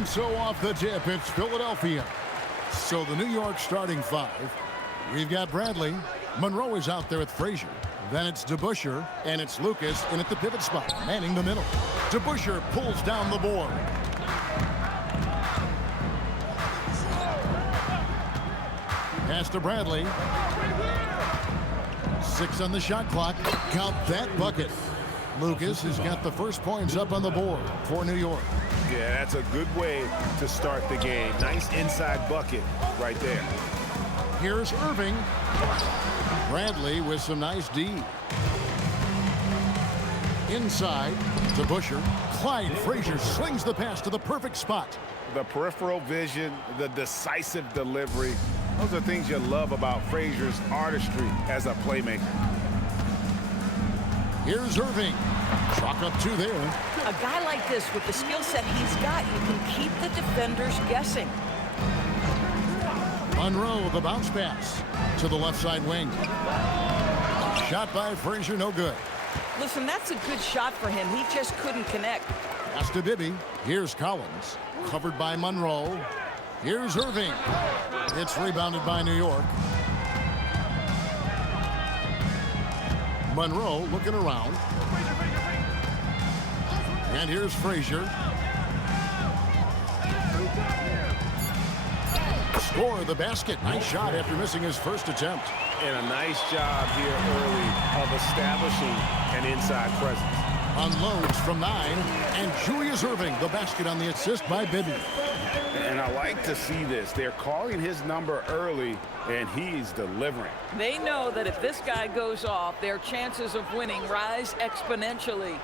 And so off the tip, it's Philadelphia. So the New York starting five. We've got Bradley. Monroe is out there with Frazier. Then it's DeBusschere, and it's Lucas in at the pivot spot, manning the middle. DeBusschere pulls down the board. Pass to Bradley. 6 on the shot clock. Count that bucket. Lucas has got the first points up on the board for New York. Yeah, that's a good way to start the game. Nice inside bucket right there. Here's Irving. Bradley with some nice D. Inside to Busher. Clyde Frazier slings the pass to the perfect spot. The peripheral vision, the decisive delivery. Those are things you love about Frazier's artistry as a playmaker. Here's Irving. Chalk up 2 there. A guy like this with the skill set he's got, you can keep the defenders guessing. Monroe, the bounce pass to the left side wing. Shot by Frazier, no good. Listen, that's a good shot for him. He just couldn't connect. Pass to Bibby. Here's Collins. Covered by Monroe. Here's Irving. It's rebounded by New York. Monroe looking around. And here's Frazier. Score the basket. Nice shot after missing his first attempt. And a nice job here early of establishing an inside presence. Unloads from 9. And Julius Irving, the basket on the assist by Bibby. And I like to see this. They're calling his number early, and he's delivering. They know that if this guy goes off, their chances of winning rise exponentially.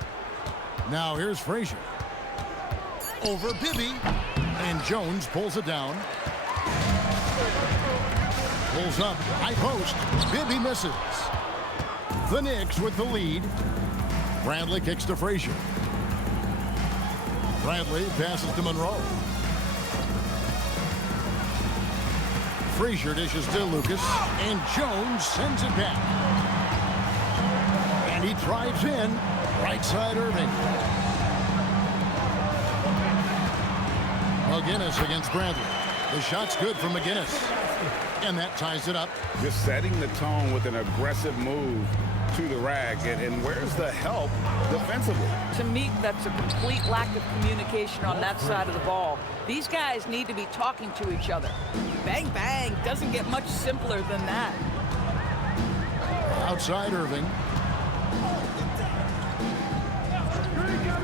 Now here's Frazier. Over Bibby. And Jones pulls it down. Pulls up. High post. Bibby misses. The Knicks with the lead. Bradley kicks to Frazier. Bradley passes to Monroe. Frazier dishes to Lucas. And Jones sends it back. And he drives in. Right side Irving. McGinnis against Bradley. The shot's good from McGinnis. And that ties it up. Just setting the tone with an aggressive move to the rack. And where's the help defensively? To me, that's a complete lack of communication on that side of the ball. These guys need to be talking to each other. Bang, bang. Doesn't get much simpler than that. Outside Irving.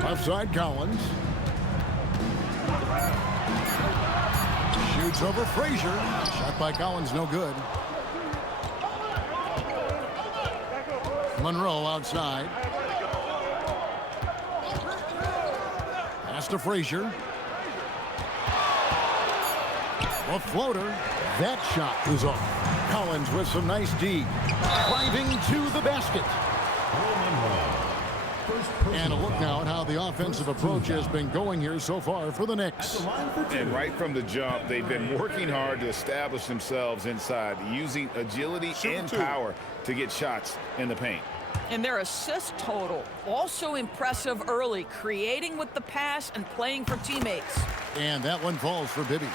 Left side Collins. Shoots over Frazier. Shot by Collins, no good. Monroe outside. Pass to Frazier. A floater. That shot is off. Collins with some nice D. Driving to the basket. And a look now at how the offensive approach has been going here so far for the Knicks. And right from the jump, they've been working hard to establish themselves inside, using agility and power to get shots in the paint. And their assist total, also impressive early, creating with the pass and playing for teammates. And that one falls for Bibby.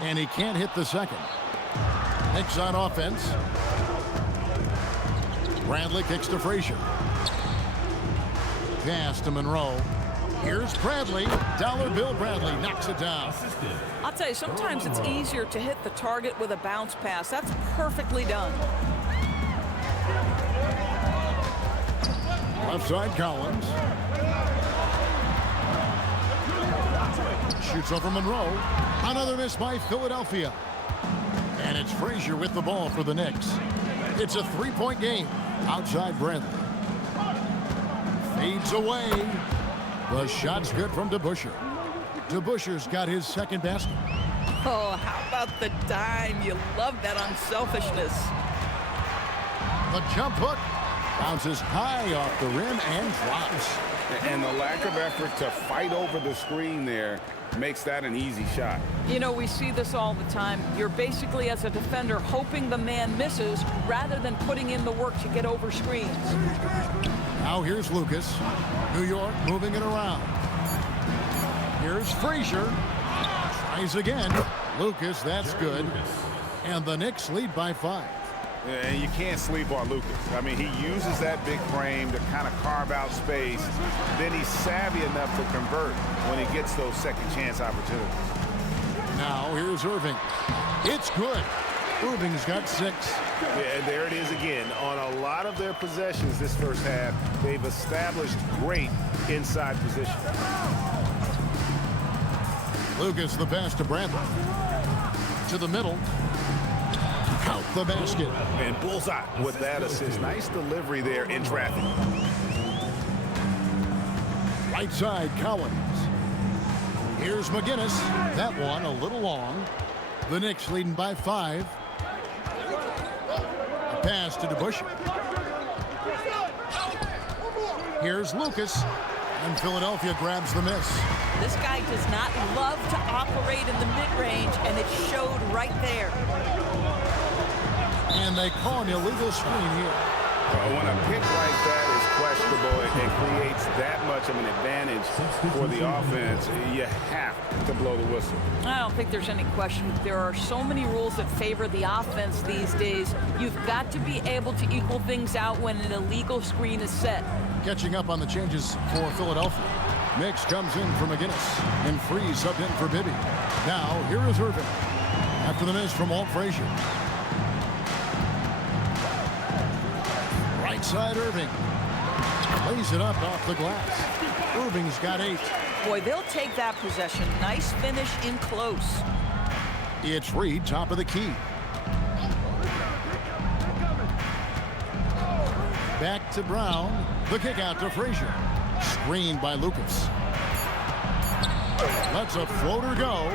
And he can't hit the second. Knicks on offense. Bradley kicks to Frazier. Pass to Monroe. Here's Bradley. Dollar Bill Bradley knocks it down. I'll tell you, sometimes it's easier to hit the target with a bounce pass. That's perfectly done. Left side Collins. Shoots over Monroe. Another miss by Philadelphia. And it's Frazier with the ball for the Knicks. It's a three-point game. Outside Bradley. Fades away. The shot's good from DeBusschere. DeBusschere's got his second basket. Oh, how about the dime? You love that unselfishness. The jump hook. Bounces high off the rim and drops. And the lack of effort to fight over the screen there makes that an easy shot. You know, we see this all the time. You're basically, as a defender, hoping the man misses rather than putting in the work to get over screens. Now here's Lucas. New York moving it around. Here's Frazier. Tries again. Lucas, that's good. And the Knicks lead by 5. And you can't sleep on Lucas. I mean, he uses that big frame to kind of carve out space. Then he's savvy enough to convert when he gets those second chance opportunities. Now here's Irving. It's good. Irving's got 6. Yeah, and there it is again. On a lot of their possessions this first half, they've established great inside position. Lucas the pass to Bradley. To the middle. Count the basket. And bullseye with that assist. Nice delivery there in traffic. Right side, Collins. Here's McGinnis. That one a little long. The Knicks leading by 5. A pass to DeBusschere. Here's Lucas. And Philadelphia grabs the miss. This guy does not love to operate in the mid-range, and it showed right there. And they call an illegal screen here. When a pick like that is questionable and creates that much of an advantage for the offense, you have to blow the whistle. I don't think there's any question. There are so many rules that favor the offense these days. You've got to be able to equal things out when an illegal screen is set. Catching up on the changes for Philadelphia. Mix comes in for McGinnis. And Freeze subbed in for Bibby. Now, here is Irving. After the miss from Walt Frazier. Right side, Irving. Lays it up off the glass. Irving's got 8. Boy, they'll take that possession. Nice finish in close. It's Reed, top of the key. Back to Brown. The kick out to Frazier. Screened by Lucas. Lets a floater go.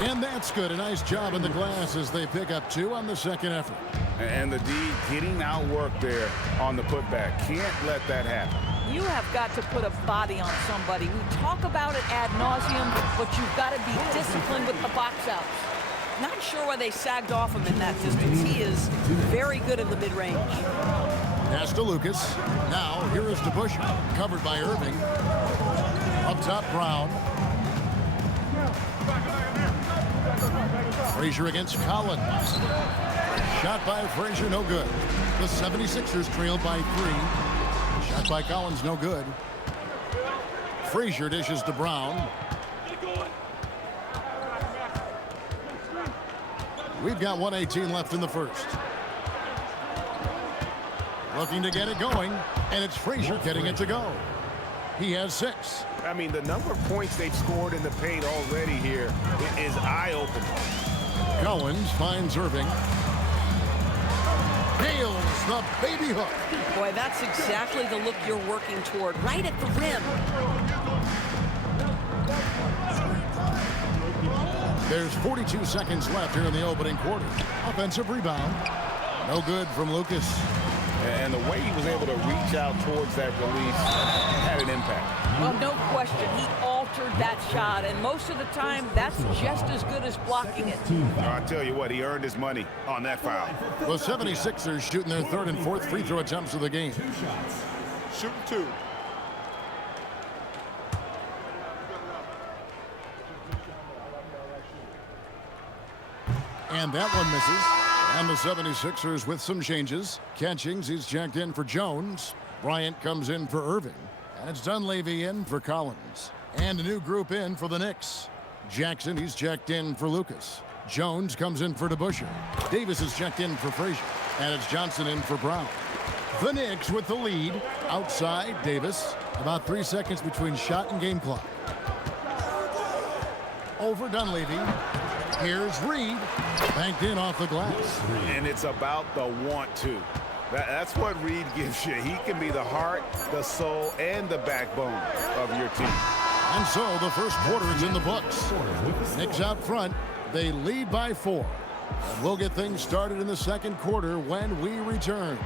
And that's good. A nice job in the glass as they pick up 2 on the second effort. And the D getting outworked there on the putback. Can't let that happen. You have got to put a body on somebody. We talk about it ad nauseum, but you've got to be disciplined with the box outs. Not sure why they sagged off him in that distance. He is very good in the mid-range. Pass to Lucas. Now, here is DeBusschere. Covered by Irving. Up top, Brown. Frazier against Collins. Shot by Frazier, no good. The 76ers trailed by 3. Shot by Collins, no good. Frazier dishes to Brown. We've got 1:18 left in the first. Looking to get it going, and it's Frazier getting it to go. He has 6. I mean, the number of points they've scored in the paint already here is eye-opening. Collins finds Irving. Nails the baby hook. Boy, that's exactly the look you're working toward, right at the rim. There's 42 seconds left here in the opening quarter. Offensive rebound. No good from Lucas. And the way he was able to reach out towards that release had an impact. Well, no question. He altered that shot, and most of the time, that's just as good as blocking it. I'll tell you what, he earned his money on that foul. The 76ers shooting their 3rd and 4th free throw attempts of the game. Shooting 2. And that one misses. And the 76ers with some changes. Catchings, he's checked in for Jones. Bryant comes in for Irving. And it's Dunleavy in for Collins. And a new group in for the Knicks. Jackson, he's checked in for Lucas. Jones comes in for DeBusschere. Davis is checked in for Frazier. And it's Johnson in for Brown. The Knicks with the lead. Outside, Davis. About 3 seconds between shot and game clock. Over Dunleavy. Here's Reed. Banked in off the glass. And it's about the want to. That's what Reed gives you. He can be the heart, the soul, and the backbone of your team. And so the first quarter is in the books. Knicks out front. They lead by 4. And we'll get things started in the second quarter when we return.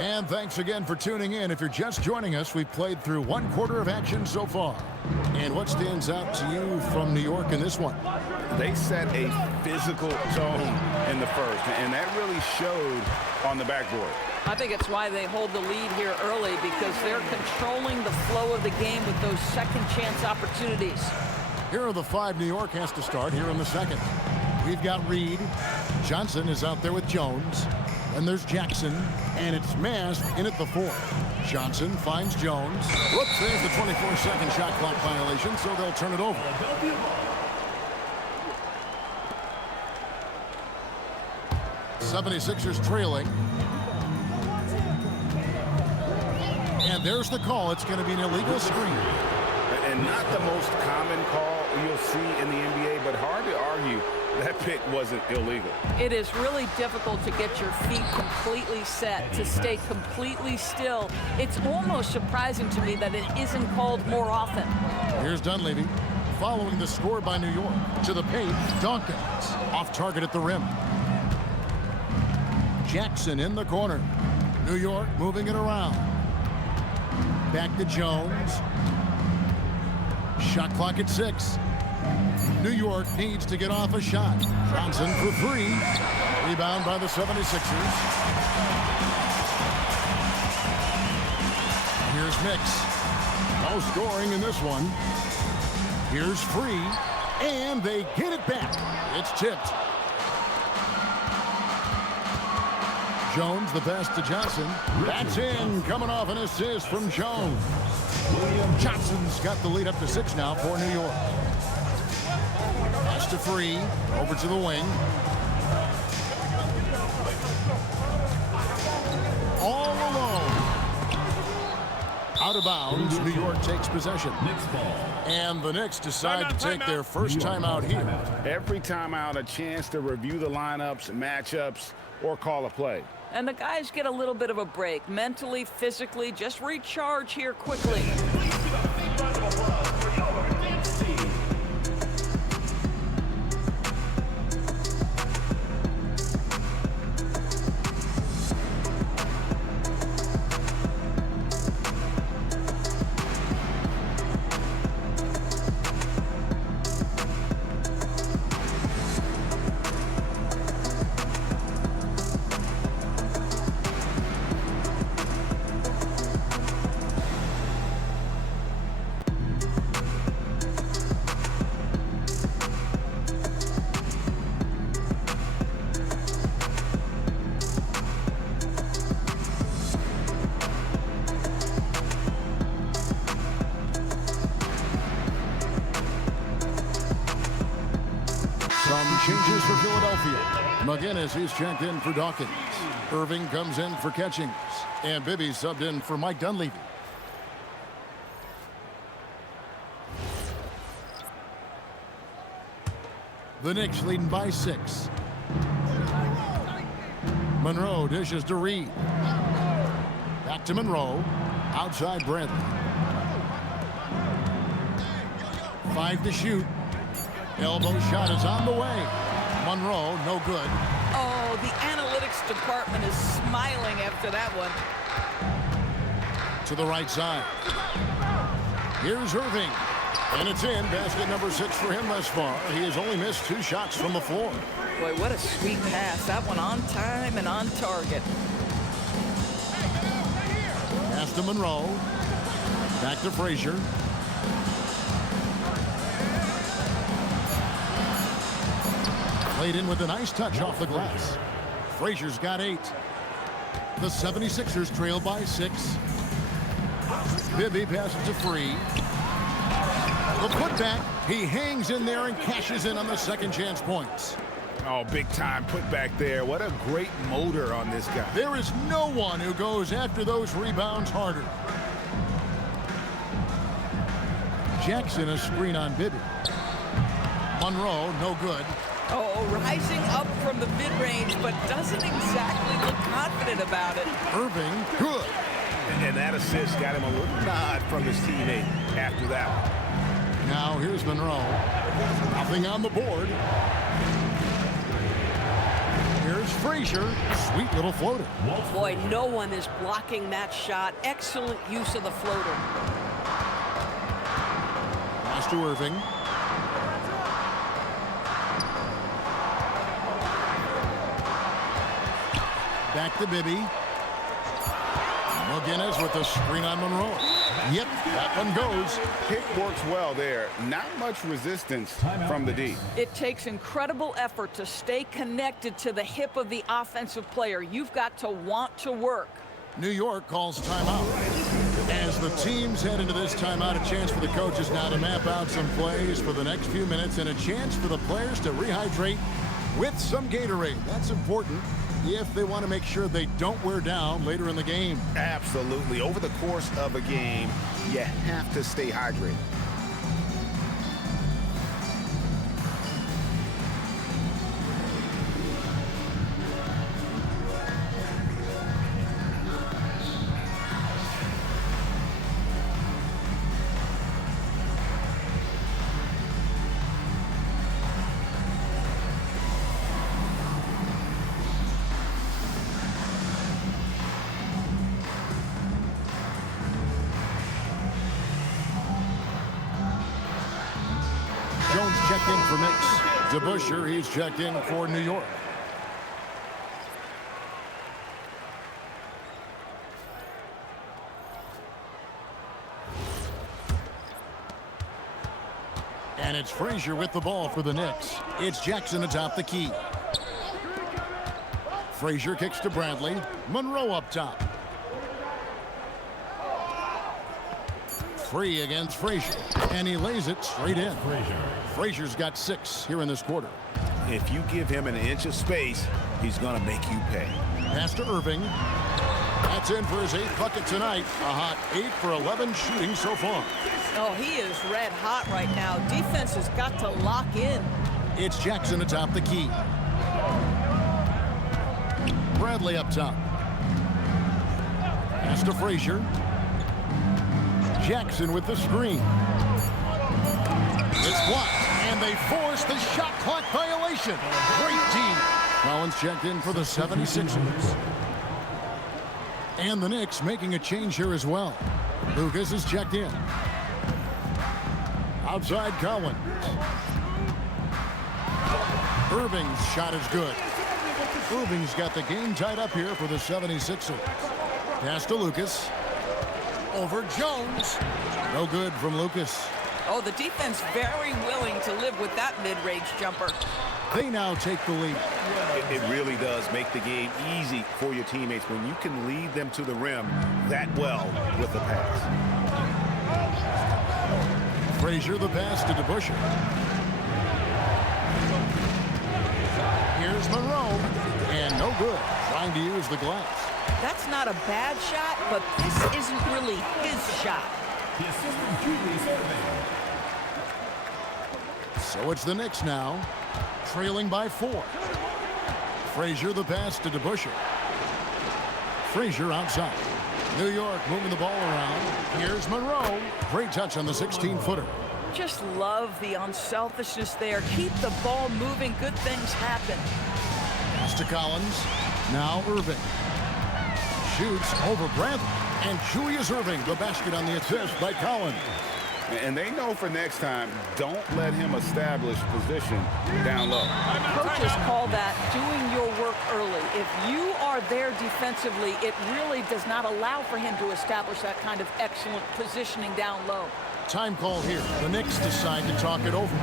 And thanks again for tuning in. If you're just joining us, we've played through 1/4 of action so far. And what stands out to you from New York in this one? They set a physical tone in the first, and that really showed on the backboard. I think it's why they hold the lead here early, because they're controlling the flow of the game with those second chance opportunities. Here are the 5 New York has to start here in the second. We've got Reed. Johnson is out there with Jones. Then there's Jackson, and it's Mast in at the 4. Johnson finds Jones. Whoops, there's the 24-second shot clock violation, so they'll turn it over. 76ers trailing. And there's the call. It's going to be an illegal screen. And not the most common call you'll see in the NBA, but hard to argue that pick wasn't illegal. It is really difficult to get your feet completely set, to stay completely still. It's almost surprising to me that it isn't called more often. Here's Dunleavy following the score by New York. To the paint, Dawkins off target at the rim. Jackson in the corner. New York moving it around. Back to Jones. Shot clock at 6. New York needs to get off a shot. Johnson for 3. Rebound by the 76ers. Here's Mix. No scoring in this one. Here's Free. And they get it back. It's tipped. Jones, the pass to Johnson. That's in. Coming off an assist from Jones. Johnson's got the lead up to 6 now for New York. Pass to Free. Over to the wing. All alone. Out of bounds. New York takes possession. And the Knicks decide to take their first timeout here. Every timeout, a chance to review the lineups, matchups, or call a play. And the guys get a little bit of a break, mentally, physically, just recharge here quickly. Some changes for Philadelphia. McGinnis, he's checked in for Dawkins. Irving comes in for Catchings. And Bibby subbed in for Mike Dunleavy. The Knicks leading by 6. Monroe dishes to Reed. Back to Monroe. Outside Bradley. 5 to shoot. Elbow shot is on the way. Monroe, no good. Oh, the analytics department is smiling after that one. To the right side. Here's Irving. And it's in. Basket number 6 for him thus far. He has only missed 2 shots from the floor. Boy, what a sweet pass. That one on time and on target. Pass to Monroe. Back to Frazier. Played in with a nice touch off the glass. Frazier's got 8. The 76ers trail by 6. Bibby passes to Free. The putback. He hangs in there and cashes in on the second chance points. Oh, big time putback there. What a great motor on this guy. There is no one who goes after those rebounds harder. Jackson, a screen on Bibby. Monroe, no good. Oh, rising up from the mid-range, but doesn't exactly look confident about it. Irving, good. And that assist got him a little nod from his teammate after that one. Now here's Monroe. Nothing on the board. Here's Frazier. Sweet little floater. Boy, no one is blocking that shot. Excellent use of the floater. Pass to Irving. Back to Bibby. McGinnis with the screen on Monroe. Yep, that one goes. Pick works well there. Not much resistance from the D. It takes incredible effort to stay connected to the hip of the offensive player. You've got to want to work. New York calls timeout. As the teams head into this timeout, a chance for the coaches now to map out some plays for the next few minutes and a chance for the players to rehydrate with some Gatorade. That's important if they want to make sure they don't wear down later in the game. Absolutely. Over the course of a game, you have to stay hydrated. Jones checked in for Knicks. DeBusschere, he's checked in for New York. And it's Frazier with the ball for the Knicks. It's Jackson atop the key. Frazier kicks to Bradley. Monroe up top. Free against Frazier, and he lays it straight in. Frazier's got 6 here in this quarter. If you give him an inch of space, he's going to make you pay. Pass to Irving. That's in for his 8th bucket tonight. A hot 8 for 11 shooting so far. Oh, he is red hot right now. Defense has got to lock in. It's Jackson atop the key. Bradley up top. Pass to Frazier. Jackson with the screen. It's blocked, and they force the shot clock violation. Great team. Collins checked in for the 76ers. And the Knicks making a change here as well. Lucas is checked in. Outside Collins. Irving's shot is good. Irving's got the game tied up here for the 76ers. Pass to Lucas. Over Jones. No good from Lucas. Oh, the defense very willing to live with that mid-range jumper. They now take the lead. It really does make the game easy for your teammates when you can lead them to the rim that well with the pass. Frazier the pass to DeBusschere. Here's Monroe. And no good. Trying to use the glass. That's not a bad shot, but this isn't really his shot. So it's the Knicks now, trailing by 4. Frazier the pass to DeBusschere. Frazier outside. New York moving the ball around. Here's Monroe. Great touch on the 16-footer. Just love the unselfishness there. Keep the ball moving. Good things happen. Pass to Collins. Now Irving. Shoots over Bradley. And Julius Irving, the basket on the assist by Collins. And they know for next time, don't let him establish position down low. Coaches call that doing your work early. If you are there defensively, it really does not allow for him to establish that kind of excellent positioning down low. Time call here. The Knicks decide to talk it over.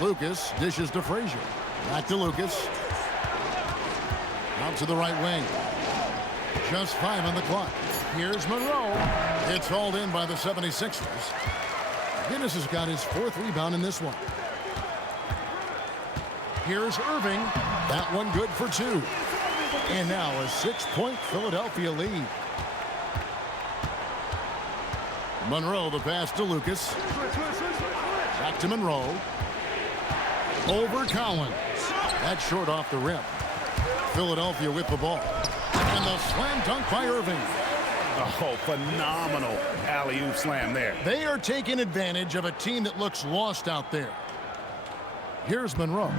Lucas dishes to Frazier. Back to Lucas. Out to the right wing. Just 5 on the clock. Here's Monroe. It's hauled in by the 76ers. Guinness has got his 4th rebound in this one. Here's Irving. That one good for 2. And now a 6-point Philadelphia lead. Monroe, the pass to Lucas. Back to Monroe. Over Collins. That's short off the rim. Philadelphia with the ball. And the slam dunk by Irving. Oh, phenomenal alley-oop slam there. They are taking advantage of a team that looks lost out there. Here's Monroe.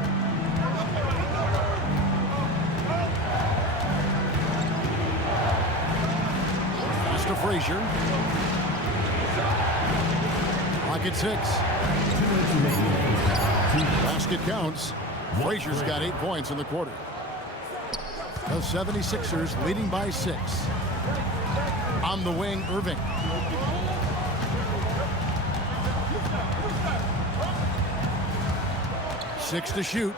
Pass to Frazier. Clock at 6. Basket counts. Frazier's got 8 points in the quarter. The 76ers leading by 6. On the wing, Irving. Six to shoot.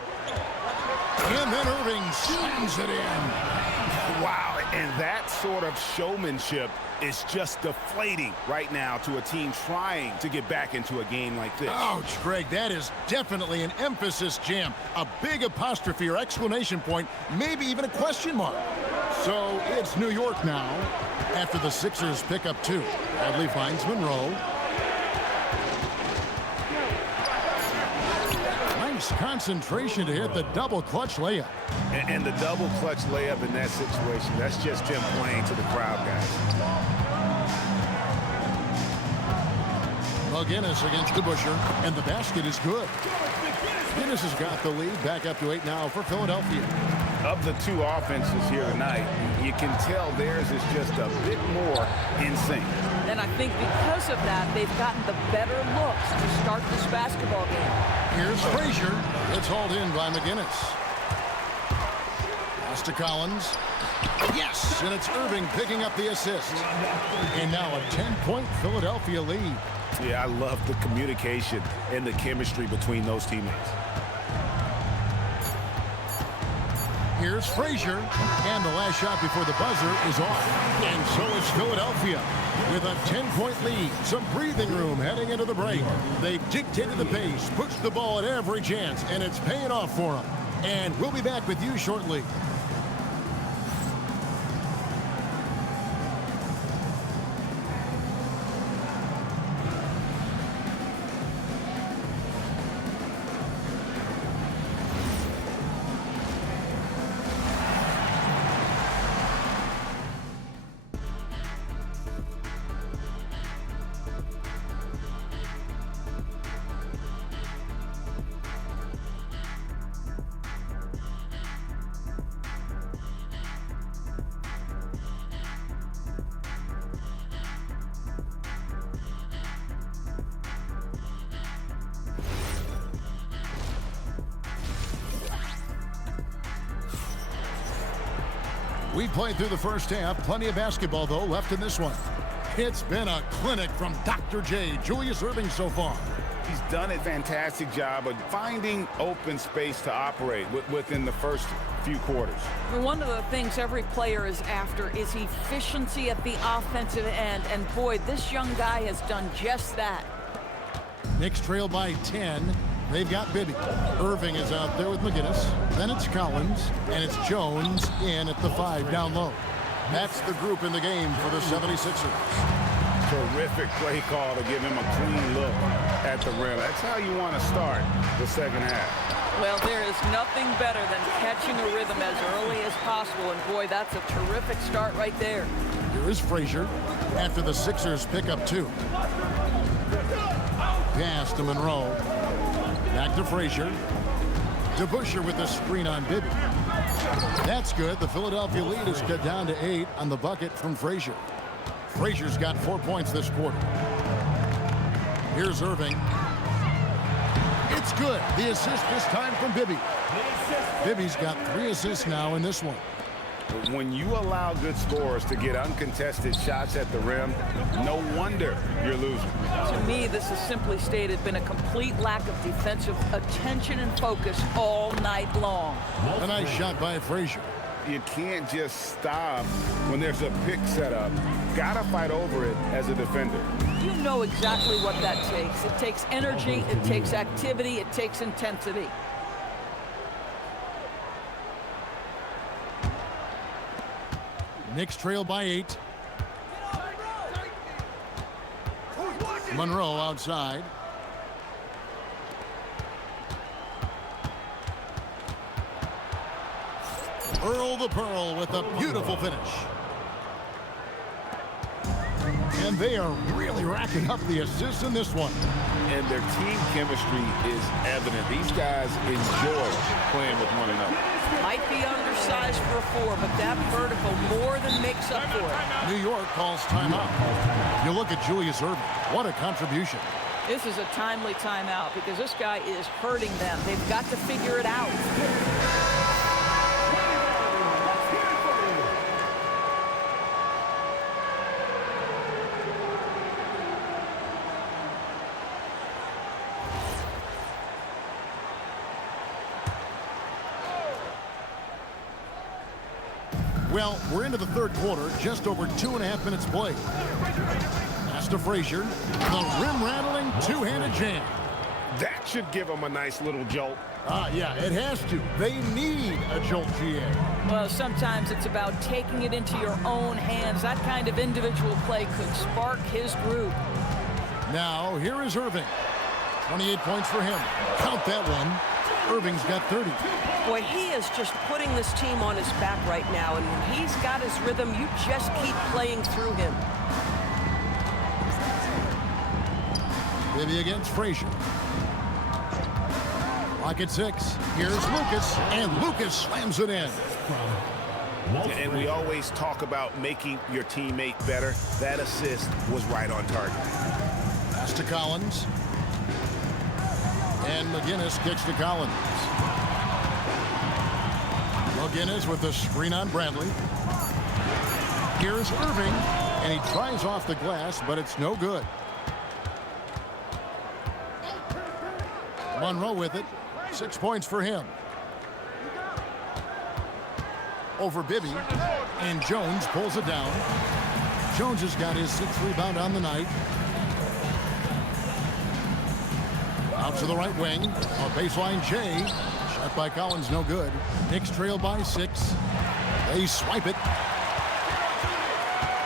And then Irving slams it in. Wow, and that sort of showmanship is just deflating right now to a team trying to get back into a game like this. Ouch, Greg, that is definitely an emphasis jam. A big apostrophe or exclamation point, maybe even a question mark. So it's New York now after the Sixers pick up 2. Bradley finds Monroe. Nice concentration to hit the double clutch layup. And the double clutch layup in that situation, that's just him playing to the crowd, guys. McGinnis against DeBusschere, and the basket is good. Guinness has got the lead, back up to 8 now for Philadelphia. Of the 2 offenses here tonight, you can tell theirs is just a bit more in sync. And I think because of that, they've gotten the better looks to start this basketball game. Here's Frazier. It's hauled in by McGinnis. Pass to Collins. Yes, and it's Irving picking up the assist. And now a 10-point Philadelphia lead. Yeah, I love the communication and the chemistry between those teammates. Here's Frazier, and the last shot before the buzzer is off. And so it's Philadelphia with a 10-point lead. Some breathing room heading into the break. They've dictated the pace, pushed the ball at every chance, and it's paying off for them. And we'll be back with you shortly. We played through the first half. Plenty of basketball, though, left in this one. It's been a clinic from Dr. J, Julius Irving, so far. He's done a fantastic job of finding open space to operate within the first few quarters. One of the things every player is after is efficiency at the offensive end. And boy, this young guy has done just that. Knicks trail by 10. They've got Bibby. Irving is out there with McGinnis. Then it's Collins, and it's Jones in at the 5 down low. That's the group in the game for the 76ers. Terrific play call to give him a clean look at the rim. That's how you want to start the second half. Well, there is nothing better than catching a rhythm as early as possible. And boy, that's a terrific start right there. Here is Frazier after the Sixers pick up 2. Pass to Monroe. Back to Frazier. DeBusschere with the screen on Bibby. That's good. The Philadelphia lead is cut down to 8 on the bucket from Frazier. Frazier's got 4 points this quarter. Here's Irving. It's good. The assist this time from Bibby. Bibby's got 3 assists now in this one. When you allow good scorers to get uncontested shots at the rim, no wonder you're losing. To me, this has simply stated been a complete lack of defensive attention and focus all night long. A nice shot by Frazier. You can't just stop when there's a pick set up. Gotta fight over it as a defender. You know exactly what that takes. It takes energy, it takes activity, it takes intensity. Knicks trail by 8. Monroe outside. Earl the Pearl with a beautiful finish. And they are really racking up the assists in this one. And their team chemistry is evident. These guys enjoy playing with one another. Might be undersized for a 4, but that vertical more than makes up for it. New York calls timeout. You look at Julius Erving. What a contribution. This is a timely timeout because this guy is hurting them. They've got to figure it out. Well, we're into the third quarter, just over 2.5 minutes played. Pass to Frazier. The rim-rattling two-handed jam. That should give them a nice little jolt. Yeah, it has to. They need a jolt, GA. Well, sometimes it's about taking it into your own hands. That kind of individual play could spark his group. Now, here is Erving. 28 points for him. Count that one. Irving's got 30. Boy, he is just putting this team on his back right now, and when he's got his rhythm, you just keep playing through him. Bibby against Frazier. Clock at 6. Here's Lucas, and Lucas slams it in. And we always talk about making your teammate better. That assist was right on target. Pass to Collins. And McGinnis kicks to Collins. McGinnis with the screen on Bradley. Here's Erving, and he tries off the glass, but it's no good. Monroe with it. 6 points for him. Over Bibby, and Jones pulls it down. Jones has got his 6th rebound on the night. Out to the right wing. A baseline J. Shot by Collins, no good. Knicks trail by 6. They swipe it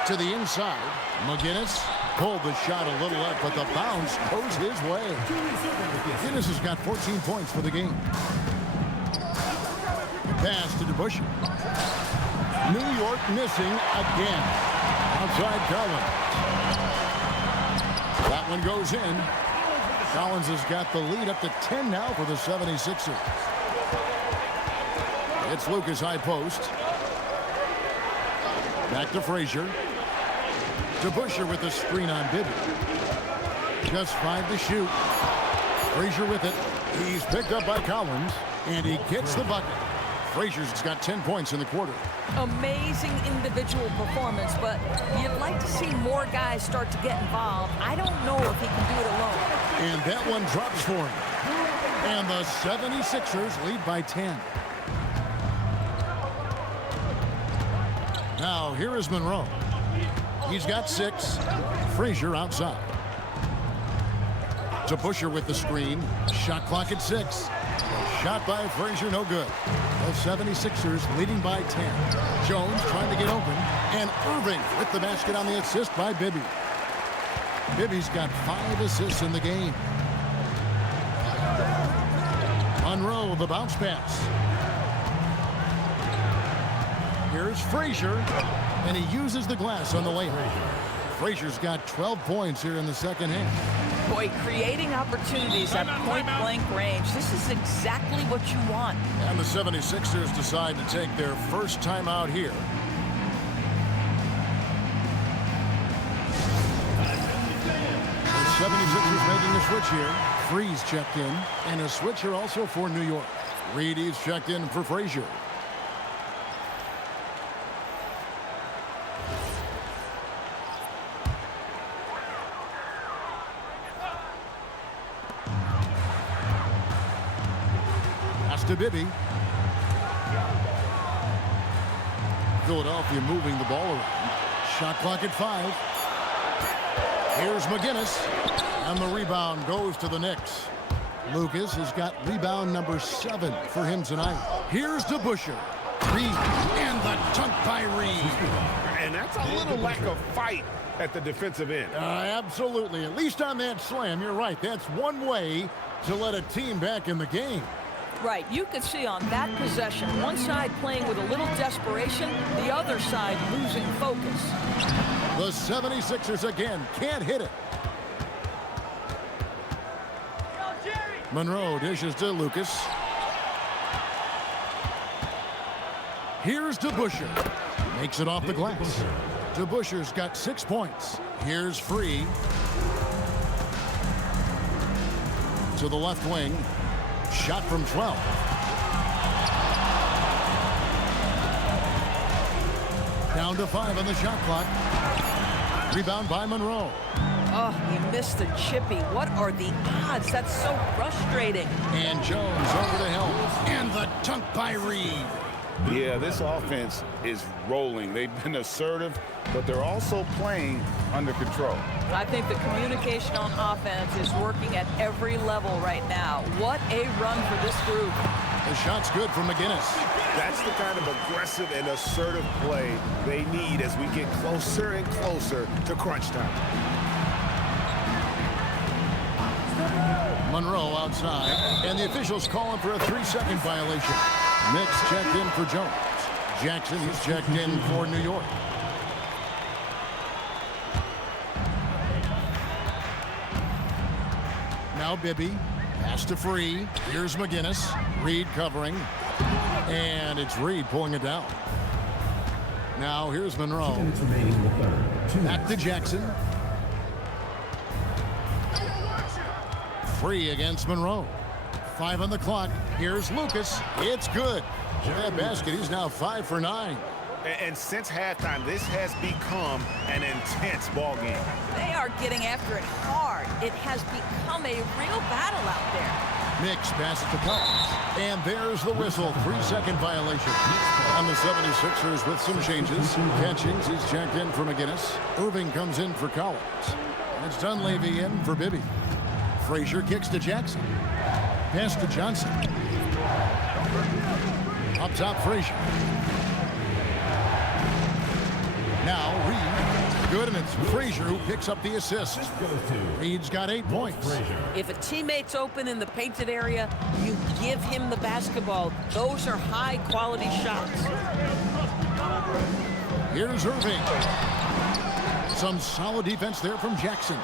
to the inside. McGinnis pulled the shot a little up, but the bounce goes his way. McGinnis has got 14 points for the game. Pass to DeBusschere. New York missing again. Outside Collins. That one goes in. Collins has got the lead up to 10 now for the 76ers. It's Lucas high post. Back to Frazier. DeBusschere with the screen on Bibby. Just 5 to shoot. Frazier with it. He's picked up by Collins, and he gets the bucket. Frazier's got 10 points in the quarter. Amazing individual performance, but you'd like to see more guys start to get involved. I don't know if he can do it alone. And that one drops for him. And the 76ers lead by 10. Now, here is Monroe. He's got 6. Frazier outside. DeBusschere with the screen. Shot clock at 6. Shot by Frazier, no good. The 76ers leading by 10. Jones trying to get open. And Erving with the basket on the assist by Bibby. Bibby's got 5 assists in the game. Monroe, the bounce pass. Here's Frazier, and he uses the glass on the layup. Frazier's got 12 points here in the second half. Boy, creating opportunities at point-blank range. This is exactly what you want. And the 76ers decide to take their first timeout here. The 76ers making a switch here. Freeze checked in, and a switch here also for New York. Reedy's checked in for Frazier. To Bibby. Philadelphia moving the ball around. Shot clock at 5. Here's McGinnis. And the rebound goes to the Knicks. Lucas has got rebound number 7 for him tonight. Here's DeBusschere. Reed. And the dunk by Reed. And and that's a little lack of fight at the defensive end. Absolutely. At least on that slam, you're right. That's one way to let a team back in the game. Right, you could see on that possession, one side playing with a little desperation, the other side losing focus. The 76ers again can't hit it. Monroe dishes to Lucas. Here's DeBusschere. Makes it off the glass. DeBusschere's got 6 points. Here's Free. To the left wing. Shot from 12. Down to 5 on the shot clock. Rebound by Monroe. Oh, he missed the chippy. What are the odds? That's so frustrating. And Jones over the help. And the dunk by Reed. Yeah, this offense is rolling. They've been assertive, but they're also playing under control. I think the communication on offense is working at every level right now. What a run for this group. The shot's good from McGinnis. That's the kind of aggressive and assertive play they need as we get closer and closer to crunch time. Monroe outside, and the officials calling for a 3-second violation. Knicks checked in for Jones. Jackson is checked in for New York. Now Bibby, pass to Free. Here's McGinnis. Reed covering. And it's Reed pulling it down. Now here's Monroe. Back to Jackson. Free against Monroe. 5 on the clock. Here's Lucas. It's good. That basket, he's now 5 for 9. And since halftime, this has become an intense ball game. They are getting after it hard. It has become a real battle out there. Knicks passes to Collins. And there's the whistle. 3-second violation. On the 76ers with some changes. Catchings is checked in for McGinnis. Irving comes in for Collins. It's Dunleavy in for Bibby. Frazier kicks to Jackson. Pass to Johnson. Up top, Frazier. Now Reed. Good, and it's Frazier who picks up the assist. Reed's got 8 points. If a teammate's open in the painted area, you give him the basketball. Those are high-quality shots. Here's Irving. Some solid defense there from Jackson.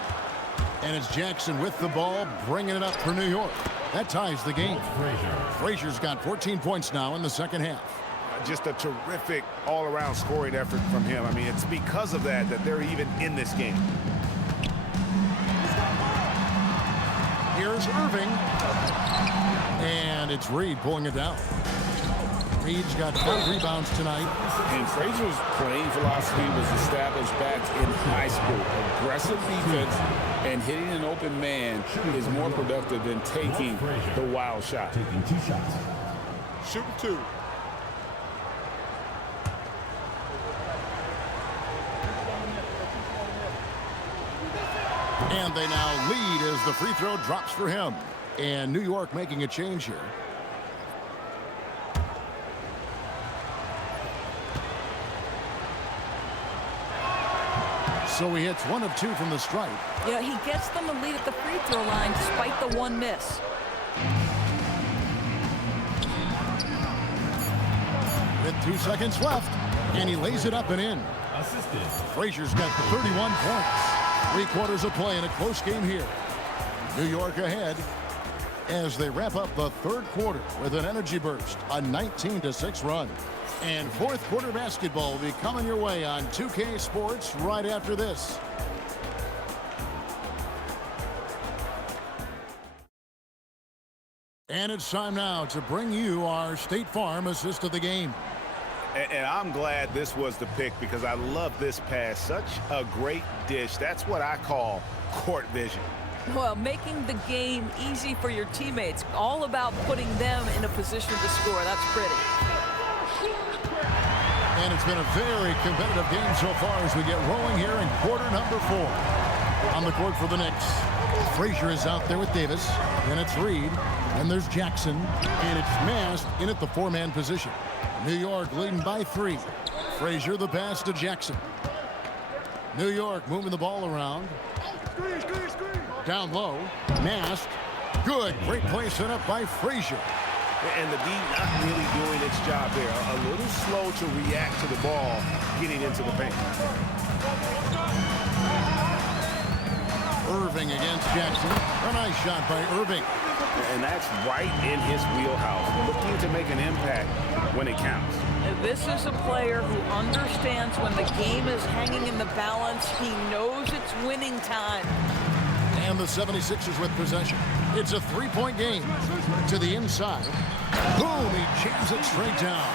And it's Jackson with the ball, bringing it up for New York. That ties the game. Frazier's got 14 points now in the second half. Just a terrific all-around scoring effort from him. I mean, it's because of that they're even in this game. Here's Irving. And it's Reed pulling it down. Reed's got 5 rebounds tonight. And Frazier's playing philosophy was established back in high school. Aggressive defense and hitting an open man is more productive than taking the wild shot. Taking 2 shots. Shooting 2. And they now lead as the free throw drops for him. And New York making a change here. So he hits 1 of 2 from the stripe. You know, he gets them a lead at the free throw line despite the 1 miss. With 2 seconds left, and he lays it up and in. Assisted. Frazier's got 31 points. 3/4 of play in a close game here. New York ahead as they wrap up the 3rd quarter with an energy burst, a 19-6 run. And 4th quarter basketball will be coming your way on 2K Sports right after this. And it's time now to bring you our State Farm assist of the game. And I'm glad this was the pick because I love this pass. Such a great dish. That's what I call court vision. Well, making the game easy for your teammates. All about putting them in a position to score. That's pretty. And it's been a very competitive game so far as we get rolling here in quarter number 4. On the court for the Knicks, Frazier is out there with Davis. Then it's Reed. Then there's Jackson. And it's Mast in at the 4-man position. New York leading by 3. Frazier, the pass to Jackson. New York moving the ball around. Down low. Nast. Good. Great play set up by Frazier. And the D not really doing its job there. A little slow to react to the ball getting into the paint. Irving against Jackson. A nice shot by Irving. And that's right in his wheelhouse. Looking to make an impact when it counts. This is a player who understands when the game is hanging in the balance. He knows it's winning time. And the 76ers with possession. It's a three-point game. To the inside. Boom, he jams it straight down.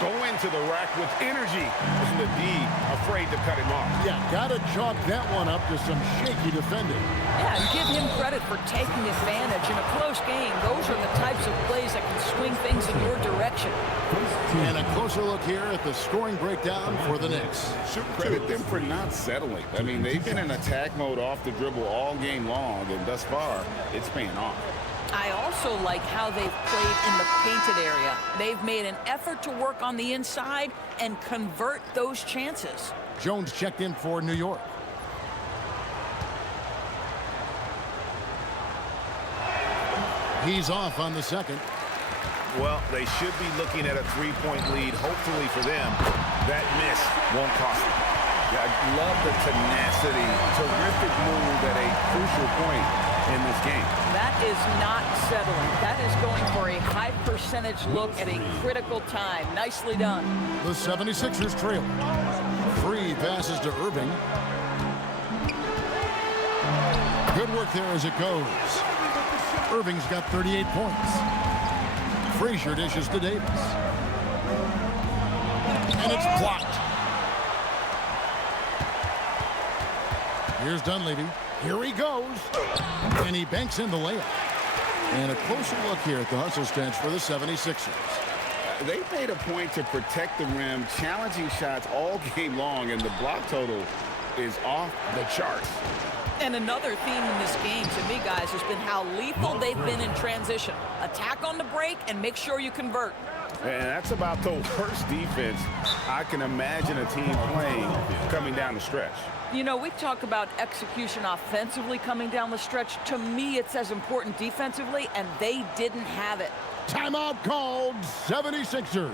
Going to the rack with energy. And the D afraid to cut him off. Yeah, gotta chalk that one up to some shaky defending. Yeah, and give him credit for taking advantage. In a close game, those are the types of plays that can swing things in your direction. And a closer look here at the scoring breakdown for the Knicks. Credit them for not settling. I mean, they've been in attack mode off the dribble all game long, and thus far, it's paying off. I also like how they've played in the painted area. They've made an effort to work on the inside and convert those chances. Jones checked in for New York. He's off on the second. Well, they should be looking at a three-point lead, hopefully for them. That miss won't cost them. Yeah, I love the tenacity. Terrific move at a crucial point in this game. That is not settling. That is going for a high percentage look at a critical time. Nicely done. The 76ers trail. Free passes to Irving. Good work there as it goes. Irving's got 38 points. Frazier dishes to Davis. And it's blocked. Here's Dunleavy. Here he goes. And he banks in the layup. And a closer look here at the hustle stance for the 76ers. They made a point to protect the rim, challenging shots all game long, and the block total is off the charts. And another theme in this game, to me, guys, has been how lethal they've been in transition. Attack on the break and make sure you convert. And that's about the worst defense I can imagine a team playing coming down the stretch. You know, we talk about execution offensively coming down the stretch. To me, it's as important defensively, and they didn't have it. Timeout called, 76ers.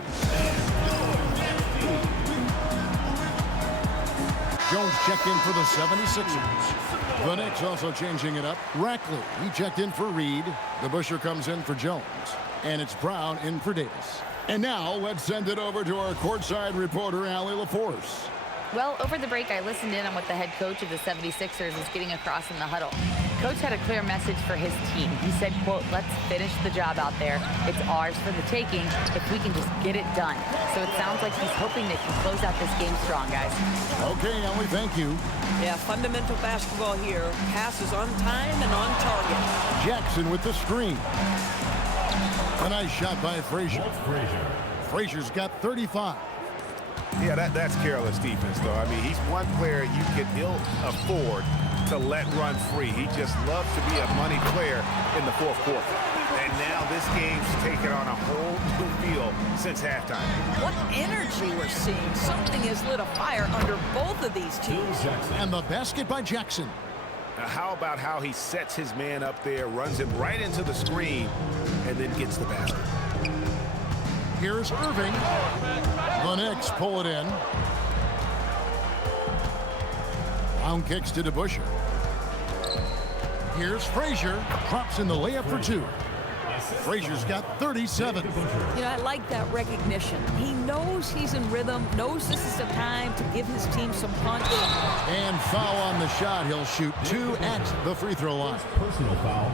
Jones checked in for the 76ers. The Knicks also changing it up. Rackley, he checked in for Reed. DeBusschere comes in for Jones. And it's Brown in for Davis. And now let's send it over to our courtside reporter, Allie LaForce. Well, over the break, I listened in on what the head coach of the 76ers is getting across in the huddle. Coach had a clear message for his team. He said, quote, "Let's finish the job out there. It's ours for the taking if we can just get it done." So it sounds like he's hoping they can close out this game strong, guys. Okay, Allie, thank you. Yeah, fundamental basketball here. Passes on time and on target. Jackson with the screen. A nice shot by Frazier. Frazier's got 35. Yeah, that's careless defense, though. I mean, he's one player you can ill afford to let run free. He just loves to be a money player in the fourth quarter. And now this game's taken on a whole new feel since halftime. What energy we're seeing. Something has lit a fire under both of these teams. And the basket by Jackson. Now, how about how he sets his man up there, runs him right into the screen, and then gets the basket? Here's Irving. The Knicks pull it in. Brown kicks to DeBusschere. Here's Frazier. Drops in the layup for two. Frazier's got 37. You know, I like that recognition. He knows he's in rhythm, knows this is the time to give his team some punch. And foul on the shot. He'll shoot two at the free throw line. Personal foul.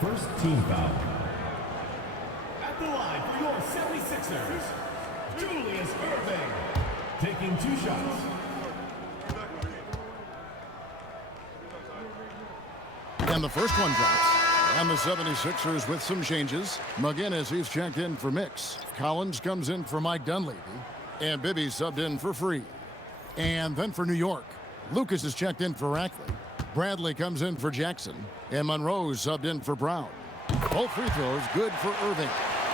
First team foul. At the line for your 76ers, Julius Irving, taking 2 shots. And the first one drops. And the 76ers with some changes. McGinnis, he's checked in for Mix. Collins comes in for Mike Dunleavy. And Bibby subbed in for Free. And then for New York, Lucas is checked in for Rackley. Bradley comes in for Jackson. And Monroe subbed in for Brown. Both free throws good for Irving.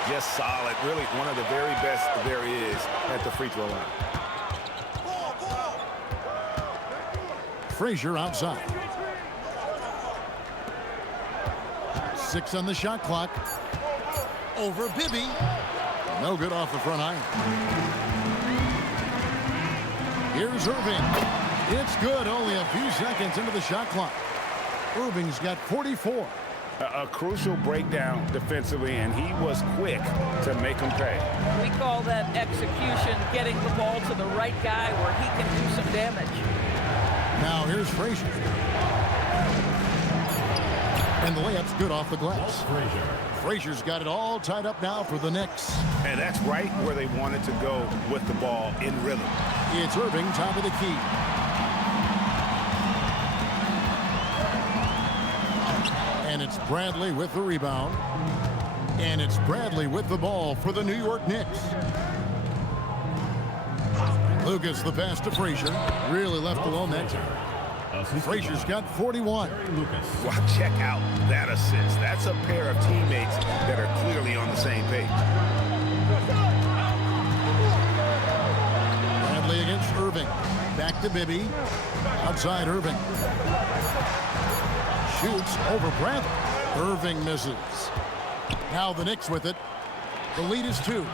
Just solid. Really one of the very best there is at the free throw line. Frazier outside. 6 on the shot clock. Over Bibby. No good off the front iron. Here's Irving. It's good, only a few seconds into the shot clock. Irving's got 44. A crucial breakdown defensively, and he was quick to make him pay. We call that execution, getting the ball to the right guy where he can do some damage. Now here's Frazier. And the layup's good off the glass. Frazier's got it all tied up now for the Knicks. And that's right where they wanted to go with the ball in rhythm. It's Irving, top of the key. And it's Bradley with the rebound. And it's Bradley with the ball for the New York Knicks. Lucas, the pass to Frazier. Really left alone that time. Frazier's got 41. Wow, check out that assist. That's a pair of teammates that are clearly on the same page. Bradley against Irving. Back to Bibby. Outside Irving. Shoots over Bradley. Irving misses. Now the Knicks with it. The lead is 2.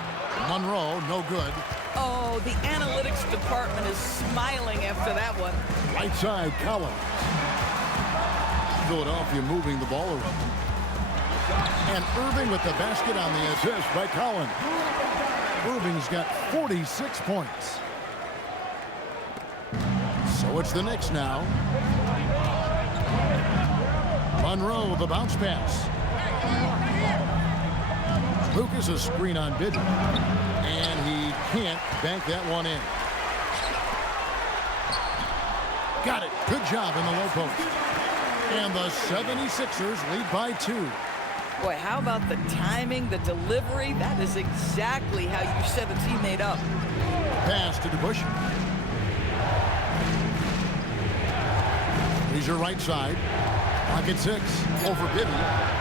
Monroe, no good. Oh, the analytics department is smiling after that one. Right side, Collins. Philadelphia moving the ball around. And Irving with the basket on the assist by Collins. Irving's got 46 points. So it's the Knicks now. Monroe with the bounce pass. Lucas a screen on Bidden. And he can't bank that one in. Got it. Good job in the low post. And the 76ers lead by 2. Boy, how about the timing, the delivery? That is exactly how you set a teammate up. Pass to DeBusschere. He's your right side. Pocket 6 over Bibby.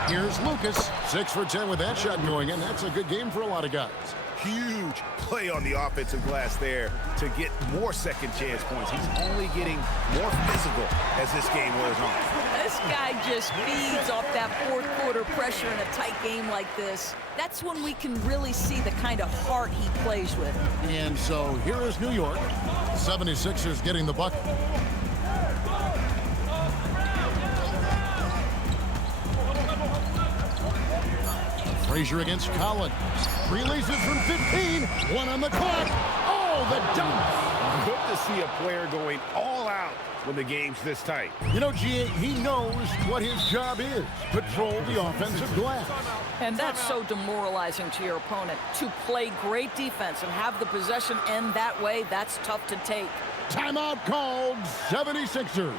Here's Lucas. 6 for 10 with that shot going in. That's a good game for a lot of guys. Huge play on the offensive glass there to get more second chance points. He's only getting more physical as this game wears on. This guy just feeds off that fourth quarter pressure in a tight game like this. That's when we can really see the kind of heart he plays with. And so here is New York. 76ers getting the bucket. Frazier against Collins. Releases from 15. 1 on the clock. Oh, the dunk. Good to see a player going all out when the game's this tight. You know, G.A., he knows what his job is. Patrol the offensive glass. And that's so demoralizing to your opponent. To play great defense and have the possession end that way, that's tough to take. Timeout called. 76ers.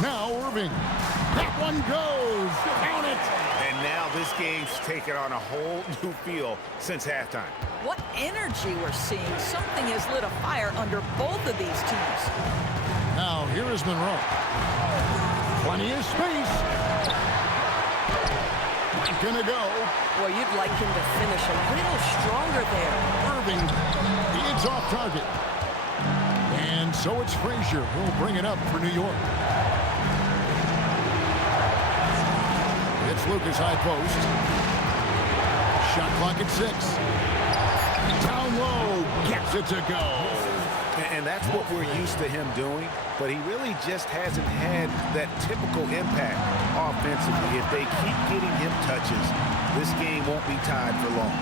Now Irving. That one goes. Count it. And now this game's taken on a whole new feel since halftime. What energy we're seeing. Something has lit a fire under both of these teams. Now here is Monroe. Plenty of space. Not gonna go. Well, you'd like him to finish a little stronger there. Irving, it's off target. And so it's Frazier who'll bring it up for New York. It's Lucas high post. Shot clock at 6. Down low, gets it to go. And that's what we're used to him doing, but he really just hasn't had that typical impact offensively. If they keep getting him touches, this game won't be tied for long.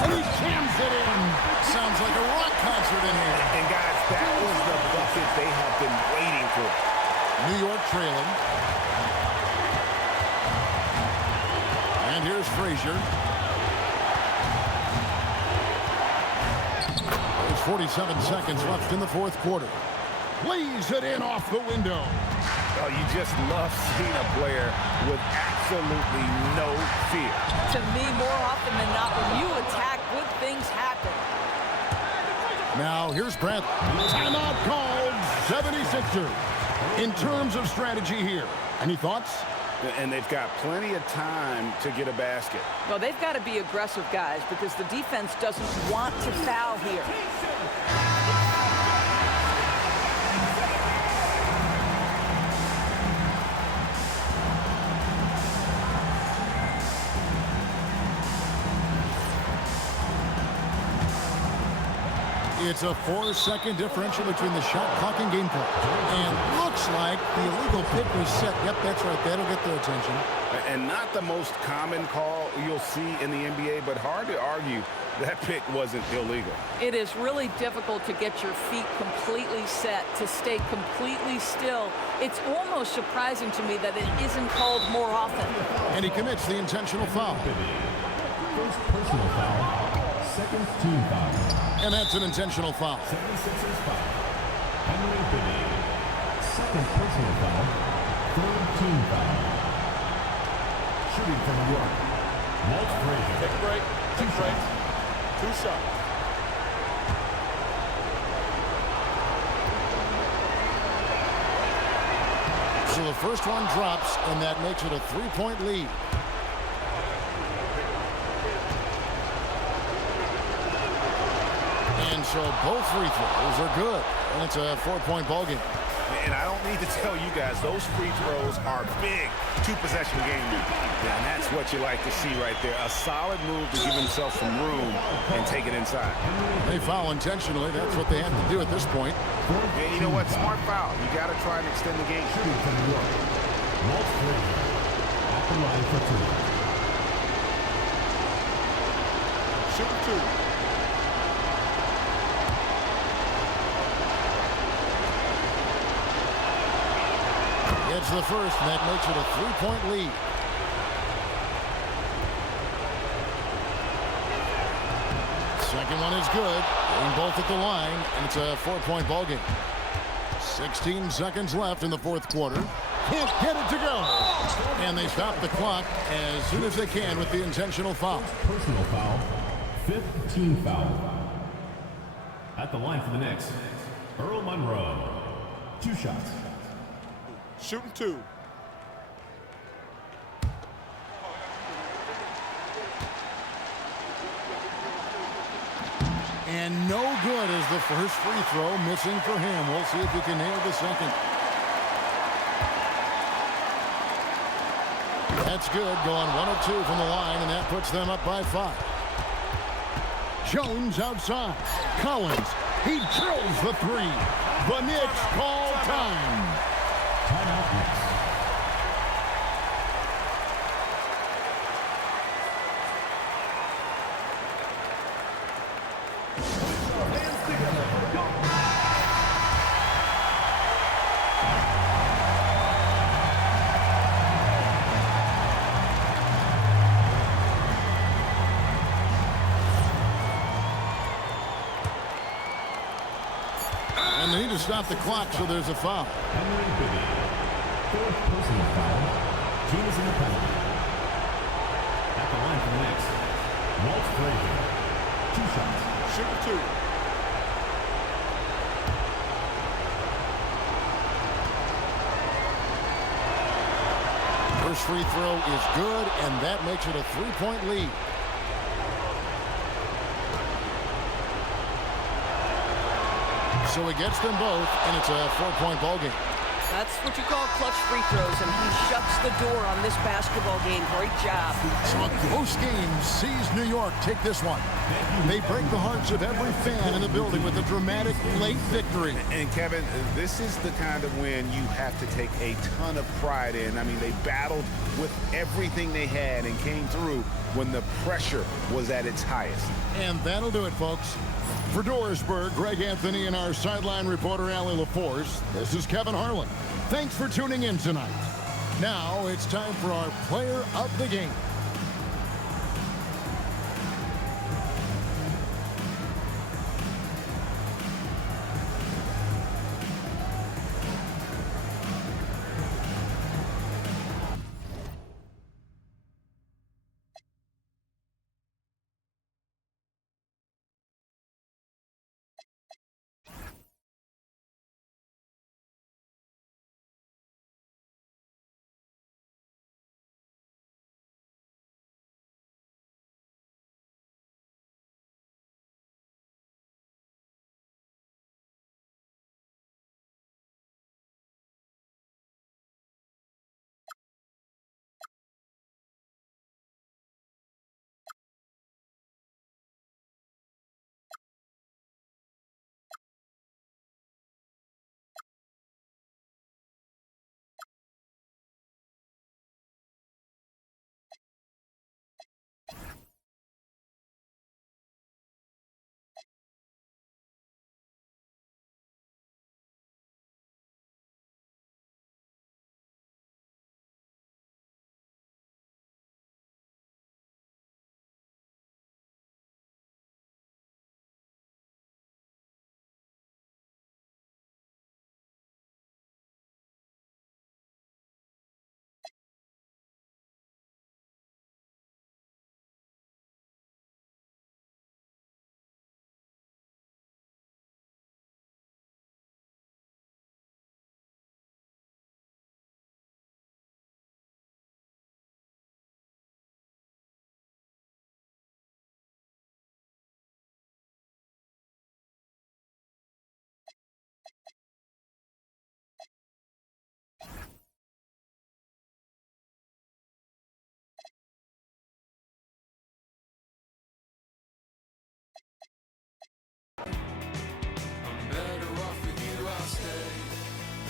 And he jams it in. Sounds like a rock concert in here. And guys, that was the bucket they have been waiting for. New York trailing. And here's Frazier. There's 47 seconds left in the fourth quarter. Lays it in off the window. Oh, you just love seeing a player with absolutely no fear. To me, more often than not, when you attack, good things happen. Now, here's Brent. Timeout called, 76ers. In terms of strategy here, any thoughts? And they've got plenty of time to get a basket. Well, they've got to be aggressive, guys, because the defense doesn't want to foul here. It's a 4-second differential between the shot clock and game clock. And looks like the illegal pick was set. Yep, that's right. That'll get their attention. And not the most common call you'll see in the NBA, but hard to argue that pick wasn't illegal. It is really difficult to get your feet completely set, to stay completely still. It's almost surprising to me that it isn't called more often. And he commits the intentional foul. First personal foul, second team foul. And that's an intentional foul. 76ers foul. Henry Bibby. Second personal foul, third team foul. Shooting from New York, Walt Frazier. Take a break. Take a break. 2 shots. So the first one drops, and that makes it a 3-point lead. And so both free throws are good, and it's a 4-point ballgame. And I don't need to tell you guys, those free throws are big two-possession game now. And that's what you like to see right there. A solid move to give himself some room and take it inside. They foul intentionally. That's what they have to do at this point. And you know what? Smart foul. You got to try and extend the game. Shooting from New York, Walt Frazier. At the line for two. Shoot 2. It's the first, and that makes it a 3-point lead. Second one is good. Getting both at the line, and it's a 4-point ballgame. 16 seconds left in the fourth quarter. Can't get it to go. And they stop the clock as soon as they can with the intentional foul. Personal foul, fifth team foul. At the line for the Knicks, Earl Monroe. 2 shots. Shooting 2. And no good as the first free throw missing for him. We'll see if he can nail the second. That's good, going 1 of 2 from the line, and that puts them up by 5. Jones outside. Collins, he drills the 3. The Knicks call time. Timeout Knicks. And they need to stop the clock, so there's a foul. Henry Bibby. Fourth personal foul. Team is in the penalty. At the line for the Knicks, Walt Frazier. 2 shots. Shooting 2. First free throw is good, and that makes it a 3-point lead. So he gets them both, and it's a 4-point ballgame. That's what you call clutch free throws, and he shuts the door on this basketball game. Great job. So a close game sees New York take this one. They break the hearts of every fan in the building with a dramatic late victory. And Kevin, this is the kind of win you have to take a ton of pride in. I mean, they battled with everything they had and came through when the pressure was at its highest. And that'll do it, folks. For Dorisburg, Greg Anthony and our sideline reporter, Allie LaForce, this is Kevin Harlan. Thanks for tuning in tonight. Now it's time for our player of the game.